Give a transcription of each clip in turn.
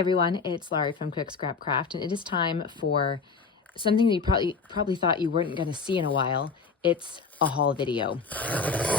everyone, it's Laurie from Cook Scrap Craft, and it is time for something that you probably thought you weren't going to see in a while. It's a haul video.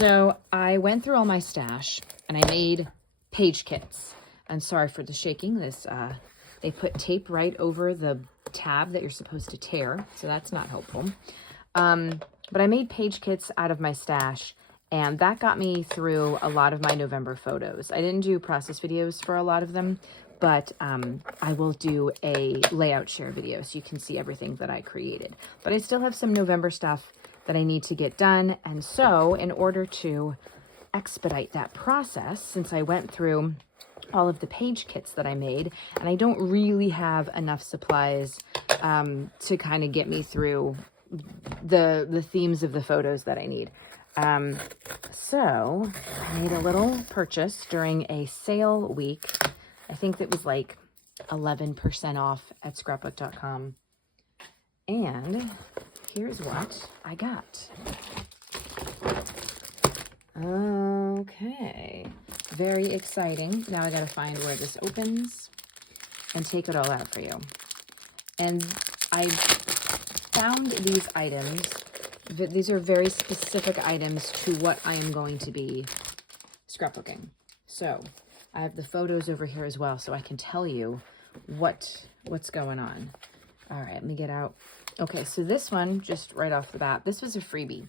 So I went through all my stash and I made page kits. And sorry for the shaking. They put tape right over the tab that you're supposed to tear, so that's not helpful. But I made page kits out of my stash, and that got me through a lot of my November photos. I didn't do process videos for a lot of them, but I will do a layout share video so you can see everything that I created. But I still have some November stuff that I need to get done, and so in order to expedite that process, since I went through all of the page kits that I made, and I don't really have enough supplies to kind of get me through the themes of the photos that I need. So I made a little purchase during a sale week. I think that was like 11% off at scrapbook.com. And here's what I got. Okay, very exciting. Now I gotta find where this opens and take it all out for you. And I found these items. These are very specific items to what I am going to be scrapbooking. So I have the photos over here as well, so I can tell you what's going on. All right, let me get out. Okay, so this one, just right off the bat, this was a freebie.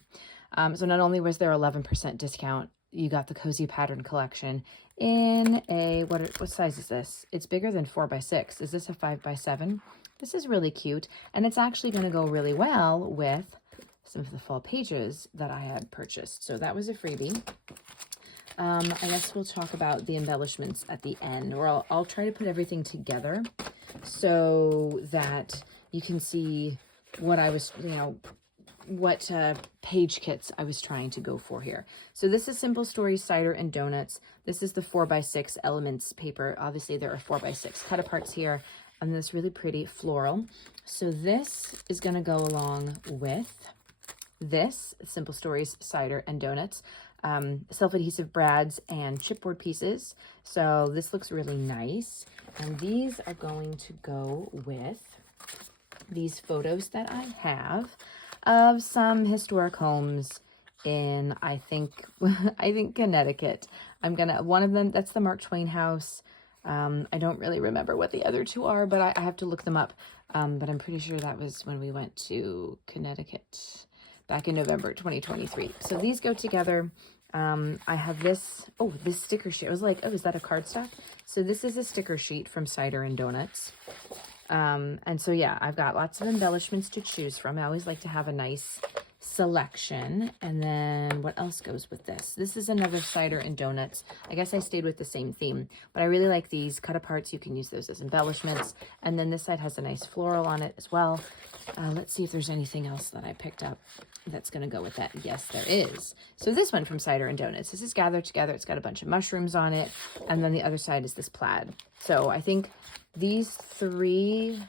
So not only was there 11% discount, you got the Cozy Pattern Collection in a, what size is this? It's bigger than 4x6. Is this a 5x7? This is really cute, and it's actually going to go really well with some of the fall pages that I had purchased. So that was a freebie. I guess we'll talk about the embellishments at the end, or I'll try to put everything together so that you can see what I was, what page kits I was trying to go for here. So this is Simple Stories Cider and Donuts. This is the 4x6 Elements paper. Obviously there are 4x6 cut aparts here, and this really pretty floral. So this is going to go along with this Simple Stories Cider and Donuts, self-adhesive brads and chipboard pieces. So this looks really nice, and these are going to go with these photos that I have of some historic homes in, I think Connecticut. One of them, that's the Mark Twain house. I don't really remember what the other two are, but I have to look them up. But I'm pretty sure that was when we went to Connecticut back in November 2023. So these go together. I have this sticker sheet. I was like, oh, is that a cardstock? So this is a sticker sheet from Cider and Donuts. And so, yeah, I've got lots of embellishments to choose from. I always like to have a nice selection. And then what else goes with this? This is another Cider and Donuts. I guess I stayed with the same theme, but I really like these cut aparts. You can use those as embellishments. And then this side has a nice floral on it as well. Let's see if there's anything else that I picked up that's going to go with that. Yes, there is. So this one from Cider and Donuts, this is gathered together. It's got a bunch of mushrooms on it. And then the other side is this plaid. So I think these three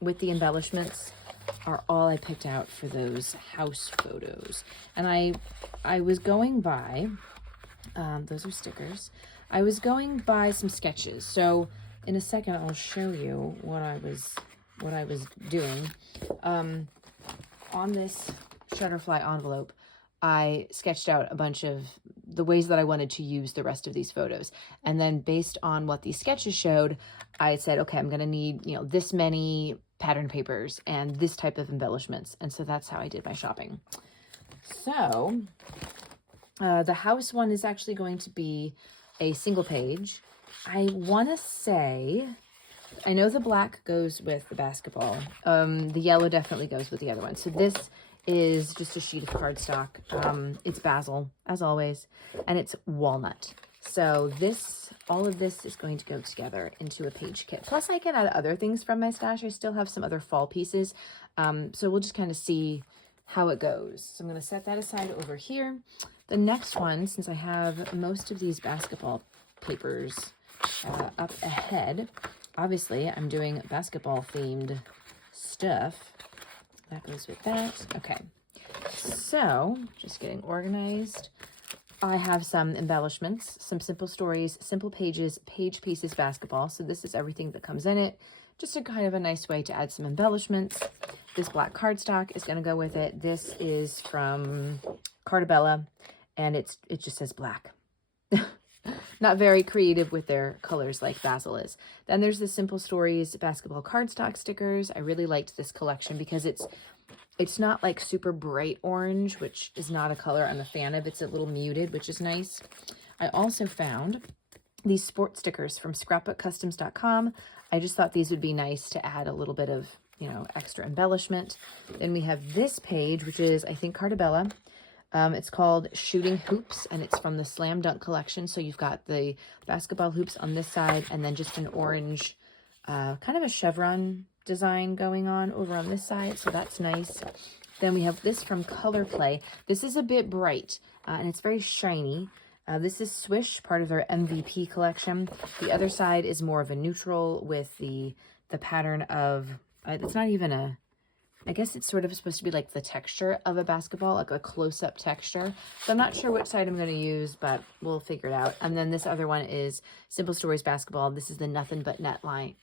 with the embellishments are all I picked out for those house photos. And I was going by, those are stickers. I was going by some sketches. So in a second, I'll show you what I was doing. On this Shutterfly envelope, I sketched out a bunch of the ways that I wanted to use the rest of these photos. And then based on what these sketches showed, I said, okay, I'm going to need, this many pattern papers and this type of embellishments. And so that's how I did my shopping. So the house one is actually going to be a single page. I want to say, I know the black goes with the basketball. The yellow definitely goes with the other one. So this is just a sheet of cardstock. It's basil, as always, and it's walnut. So all of this is going to go together into a page kit. Plus, I can add other things from my stash. I still have some other fall pieces. So we'll just kind of see how it goes. So I'm going to set that aside over here. The next one, since I have most of these basketball papers up ahead, obviously I'm doing basketball themed stuff. That goes with that. Okay, so just getting organized. I have some embellishments, some simple stories, simple pages, page pieces, basketball. So this is everything that comes in it. Just a kind of a nice way to add some embellishments. This black cardstock is going to go with it. This is from Cartabella, and it just says black. Not very creative with their colors like Basil is. Then there's the Simple Stories basketball cardstock stickers. I really liked this collection because it's not like super bright orange, which is not a color I'm a fan of. It's a little muted, which is nice. I also found these sport stickers from scrapbookcustoms.com. I just thought these would be nice to add a little bit of, you know, extra embellishment. Then we have this page, which is, I think, Cartabella. It's called Shooting Hoops, and it's from the Slam Dunk collection. So you've got the basketball hoops on this side, and then just an orange, kind of a chevron design going on over on this side. So that's nice. Then we have this from Color Play. This is a bit bright, and it's very shiny. This is Swish, part of their MVP collection. The other side is more of a neutral with the pattern of, it's not even a, I guess it's sort of supposed to be like the texture of a basketball, like a close-up texture. So I'm not sure which side I'm going to use, but we'll figure it out. And then this other one is Simple Stories Basketball. This is the Nothing But Net line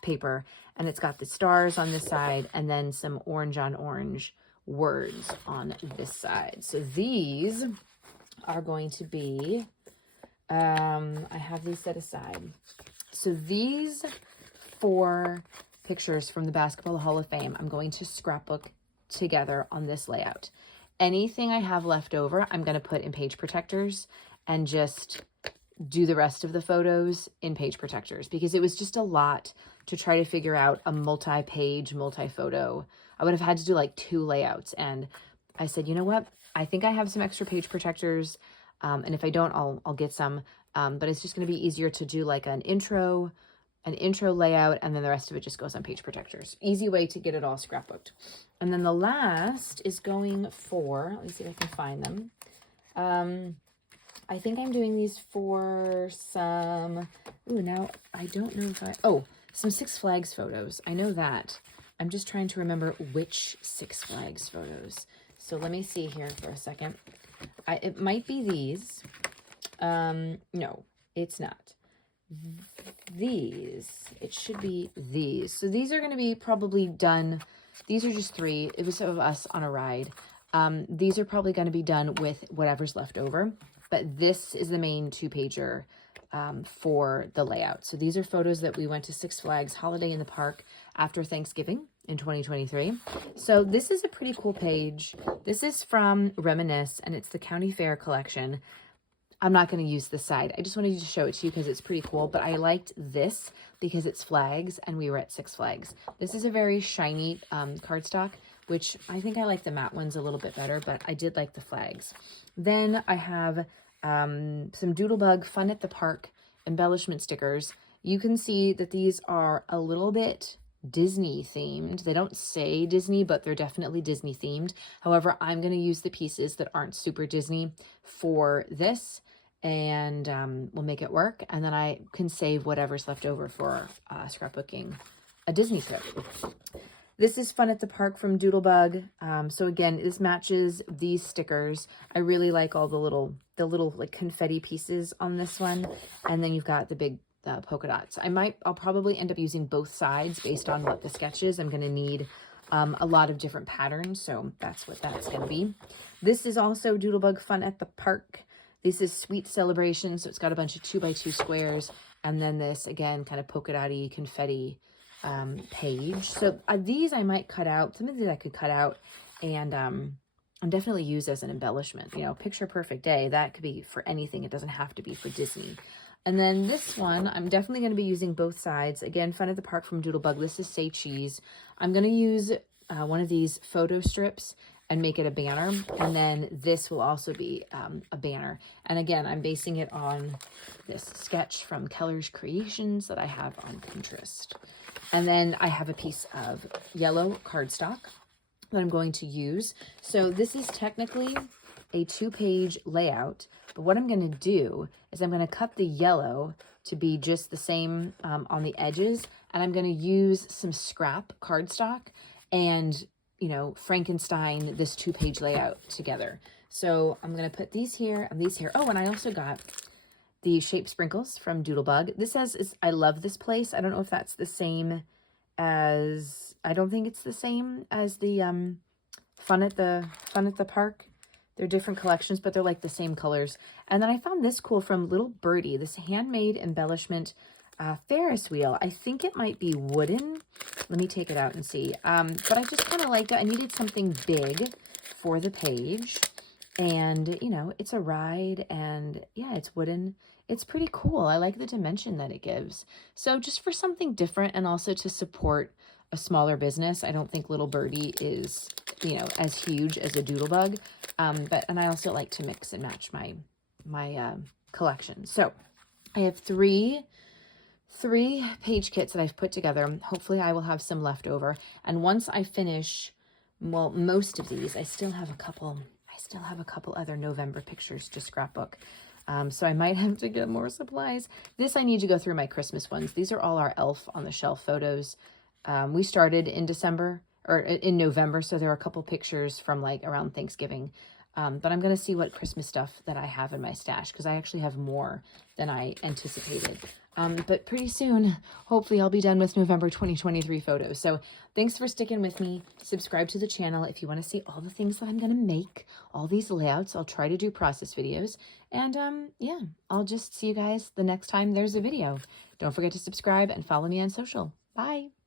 paper, and it's got the stars on this side and then some orange on orange words on this side. So these are going to be, I have these set aside. So these 4 pictures from the Basketball Hall of Fame, I'm going to scrapbook together on this layout. Anything I have left over, I'm going to put in page protectors and just do the rest of the photos in page protectors, because it was just a lot to try to figure out a multi-page, multi-photo. I would have had to do like 2 layouts, and I said, you know what? I think I have some extra page protectors, and if I don't, I'll get some, but it's just going to be easier to do like an intro layout, and then the rest of it just goes on page protectors. Easy way to get it all scrapbooked. And then the last is going for, let me see if I can find them. I think I'm doing these for some, now I don't know if some Six Flags photos. I know that. I'm just trying to remember which Six Flags photos. So let me see here for a second. It might be these. No, it's not. These, it should be these. So these are going to be probably done. These are just 3. It was of us on a ride. These are probably going to be done with whatever's left over, but this is the main 2-pager for the layout. So these are photos that we went to Six Flags Holiday in the Park after Thanksgiving in 2023. So this is a pretty cool page. This is from Reminisce, and it's the County Fair collection. I'm not going to use this side. I just wanted to show it to you because it's pretty cool, but I liked this because it's flags and we were at Six Flags. This is a very shiny cardstock, which I think I like the matte ones a little bit better, but I did like the flags. Then I have some Doodlebug Fun at the Park embellishment stickers. You can see that these are a little bit Disney themed. They don't say Disney, but they're definitely Disney themed. However, I'm going to use the pieces that aren't super Disney for this, and we'll make it work. And then I can save whatever's left over for scrapbooking a Disney trip. This is Fun at the Park from Doodlebug. So again, this matches these stickers. I really like all the little like confetti pieces on this one. And then you've got the big polka dots. I'll probably end up using both sides based on what the sketch is. I'm going to need a lot of different patterns, so that's what that's going to be. This is also Doodlebug Fun at the Park. This is Sweet Celebration, so it's got a bunch of 2x2 squares, and then this, again, kind of polka dotty confetti page. So these I might cut out. Some of these I could cut out and definitely use as an embellishment. You know, picture perfect day. That could be for anything. It doesn't have to be for Disney. And then this one, I'm definitely going to be using both sides. Again, Fun at the Park from Doodlebug. This is Say Cheese. I'm going to use one of these photo strips and make it a banner. And then this will also be a banner. And again, I'm basing it on this sketch from Keller's Creations that I have on Pinterest. And then I have a piece of yellow cardstock that I'm going to use. So this is technically a 2-page layout, but what I'm going to do is I'm going to cut the yellow to be just the same on the edges, and I'm going to use some scrap cardstock and, you know, Frankenstein this 2-page layout together. So I'm going to put these here and these here. Oh, and I also got the shape sprinkles from Doodlebug. This says, I love this place. I don't know if that's the same as, I don't think it's the same as the Fun at the Park. They're different collections, but they're like the same colors. And then I found this cool from Little Birdie, this handmade embellishment Ferris wheel. I think it might be wooden. Let me take it out and see. But I just kind of liked it. I needed something big for the page. And, you know, it's a ride and yeah, it's wooden. It's pretty cool. I like the dimension that it gives. So just for something different and also to support a smaller business. I don't think Little Birdie is, you know, as huge as a Doodlebug. And I also like to mix and match my collection. So I have three page kits that I've put together. Hopefully I will have some left over. And once I finish, well, most of these, I still have a couple other November pictures to scrapbook. So I might have to get more supplies. This, I need to go through my Christmas ones. These are all our elf on the shelf photos. We started in December or in November. So there are a couple pictures from like around Thanksgiving. But I'm going to see what Christmas stuff that I have in my stash, because I actually have more than I anticipated. But pretty soon, hopefully I'll be done with November 2023 photos. So thanks for sticking with me. Subscribe to the channel if you want to see all the things that I'm going to make, all these layouts. I'll try to do process videos. And yeah, I'll just see you guys the next time there's a video. Don't forget to subscribe and follow me on social. Bye.